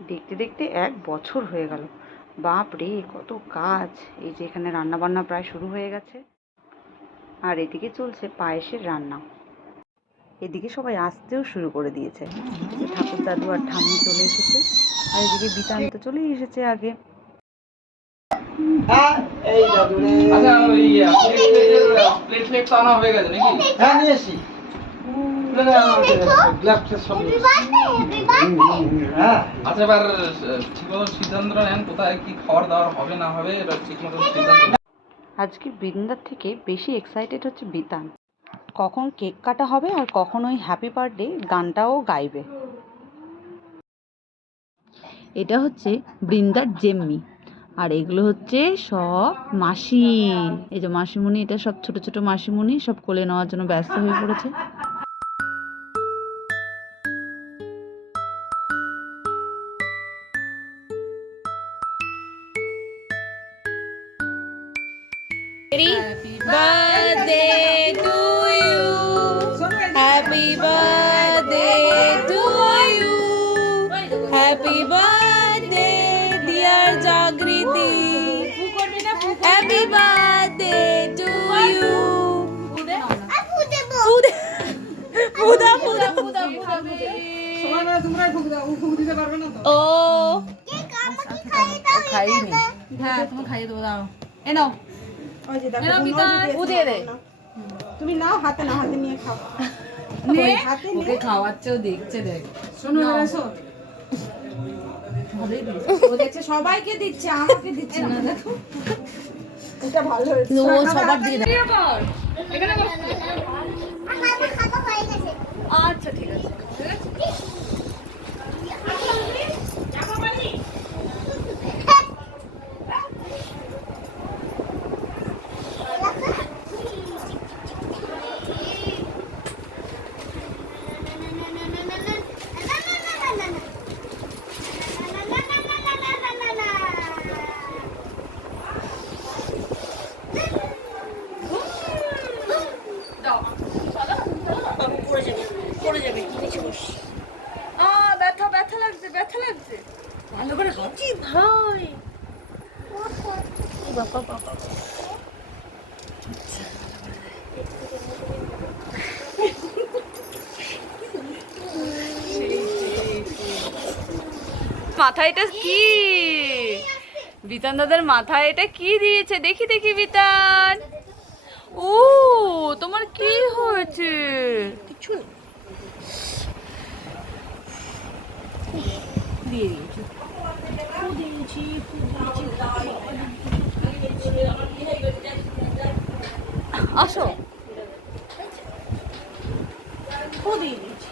দেখতে দেখতে এক বছর হয়ে গেল। বাপ রে কত কাজ। এই যে এখানে রান্না বান্না প্রায় শুরু হয়ে গেছে। আর এদিকে চলছে পায়েসের রান্না। এদিকে সবাই আসতেও শুরু করে দিয়েছে। ঠাকুর দাদু আর ঠাম্মি চলে এসেছে। আর এদিকে বিতান তো চলেই এসেছে আগে। হ্যাঁ এই দাদু রে। আচ্ছা ওই প্লেট প্লেট প্লেট আনা হয়ে গেছে নাকি? হ্যাঁ নিয়ে এসি গ্লাভসের সব নিয়ে এসি। হ্যাঁ আচ্ছা এবার ঠিক মতো সিদ্ধান্ত নেন কোথায় কি খাবার দাবার হবে না হবে এবার ঠিক মতো সিদ্ধান্ত আজকে বৃন্দার থেকে বেশি এক্সাইটেড হচ্ছে বিতান। কখন কেক কাটা হবে আর কখন ওই হ্যাপি বার্থডে গানটাও গাইবে। এটা হচ্ছে বৃন্দার জেম্মি। আর এগুলো হচ্ছে সব মাসি। এই যে মাসিমণি এটা সব ছোট ছোট মাসিমণি সব কোলে নেওয়ার জন্য ব্যস্ত হয়ে পড়েছে। Birthday to you. Happy birthday to you. Happy birthday, dear Jagriti. Happy birthday to you. ফুদা ফুদা ফুদা ও খাইনি হ্যাঁ তুমি খাইয়ে দেবো দাঁড়াও এ নাও ও দিয়ে দে। তুমি নাও হাতে না হাতে নিয়ে খাও। নে। হাতে ওকে খাওয়াচ্ছেও দেখছে দেখ। শোনো ও দেখছে সবাইকে দিচ্ছে আমাকে দিচ্ছে না দেখো। এটা ভালো হয়েছে। ও সবার দিয়ে ভাই। বাবা বাবা মাথায় এটা কি? বিতান দাদার মাথায় এটা কি দিয়েছে? দেখি দেখি বিতান। ও তোমার কি হয়েছে? কিছু দিয়ে দিয়েছি। আসো। ফু দিয়ে দিয়েছি।